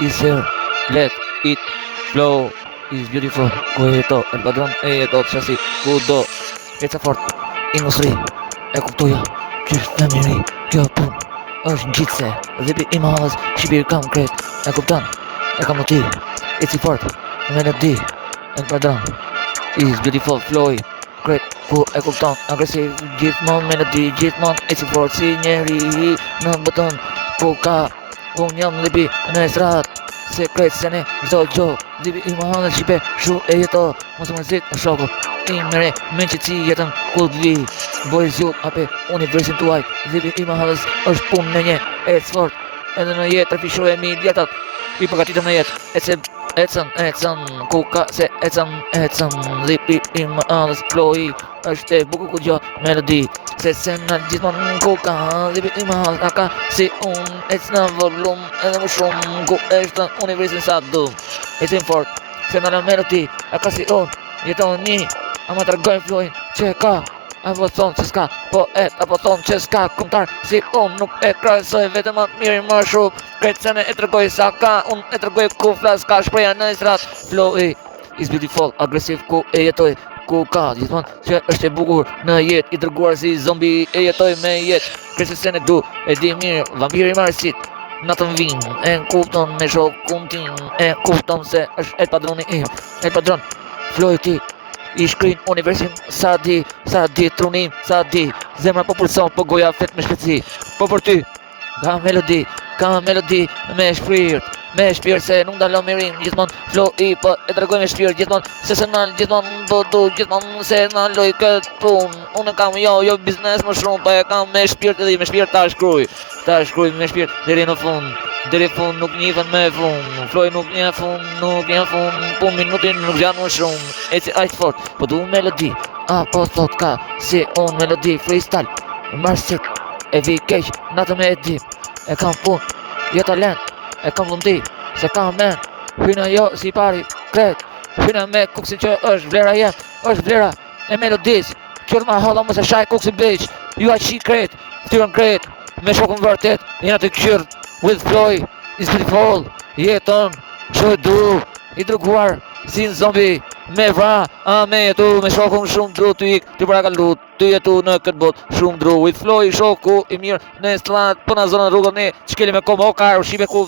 is here. Let it flow. Is beautiful. Kuheto, el padron e jetot qasi kudo. Eca fort, industri, e kuptoja, qysh femiri, kjo pun, është në gjithse, dhipi i mahallës, shqipir kam kret, e kuptan, e kam noti, eci fort, melodi, el padron, is beautiful flow, kret, ku e kuptan, agresiv, gjithmon melodi, gjithmon, eci fort, si njeri, në bëton, ku ka, ku njëm dhipi në estrat, se kret se ne, zdo gjo, dhipi i mahallës, shqipe, shu e jeto, mos më zit në shoko, Imre, me që ci jetën ku dhvi Bojë zhjut ape universin tuaj Dhipi i mahallës është pun në një E sfort edhe në jetë Rëfishu e mi djetat I përgatitëm në jetë Ecën Ku ka se ecën Dhipi i mahallës Floi është e buku ku gjo melodi Se në gjithmon ku ka Dhipi i mahallës A ka si unë Ecë në volum edhe më shumë Ku është universin sa dum Ecën fort Se në melodi A ka si unë Jeton një Ama të rëgojnë flojnë që ka Apo thonë që s'ka poet Apo thonë që s'ka kumtar Si unë nuk e krajsoj vetëm atë mirë më shumë Kretë se ne e të rëgoj sa ka Unë e të rëgoj ku flas ka shpreja në istrat Floi is beautiful agresiv ku e jetoj Ku ka gjithmonë që është e bukur në jetë I dërguar si zombi e jetoj me jetë Kretë se ne du e di mirë Vampiri marësit Natën vinë E në kupton me shokun tim E kupton se është el padroni im El padron Floi ti I shkrin universin sa di trunim, sa di Zemra po pulson, po goja fet me shpeci Po për ty, ka melodi me shpirt se nuk dalon mirim Gjithmon flow I po e tregoj me shpirt Gjithmon se se nal, gjithmon po du Gjithmon se naloj këtë pun Unë kam jo biznes më shumë Po e kam me shpirt edhe me shpirt ta shkruj me shpirt Deri në fund Deri fund nuk njifën me fund Floj nuk një fund Po minutin nuk janë më shumë Eci aq fort Po du melodi Apo thot ka Si unë melodi freestyle Marsit E vi keq Natë me edhim E kam pun Jo talent E kam vundi Se kam men Hyna jo si pari Kret Hyna me kuksin që është vlera jem është vlera E melodis Qërë ma halla mëse shaj kuksin bitch Ju aq shi kret Ftyrën kret Me shokën vërtet Jena të këshyr With Floi Is beautiful Jeton Që du I dërguar Si në zombi Me vra A me jetu Me shokun shumë dru Ty ik Ty para ka lut Ty jetu në këtë bot Shumë dru With Floi Shoku I mirë Në estlat Po në zonën rrugën ne Qkeli me komo Kar Shqipe ku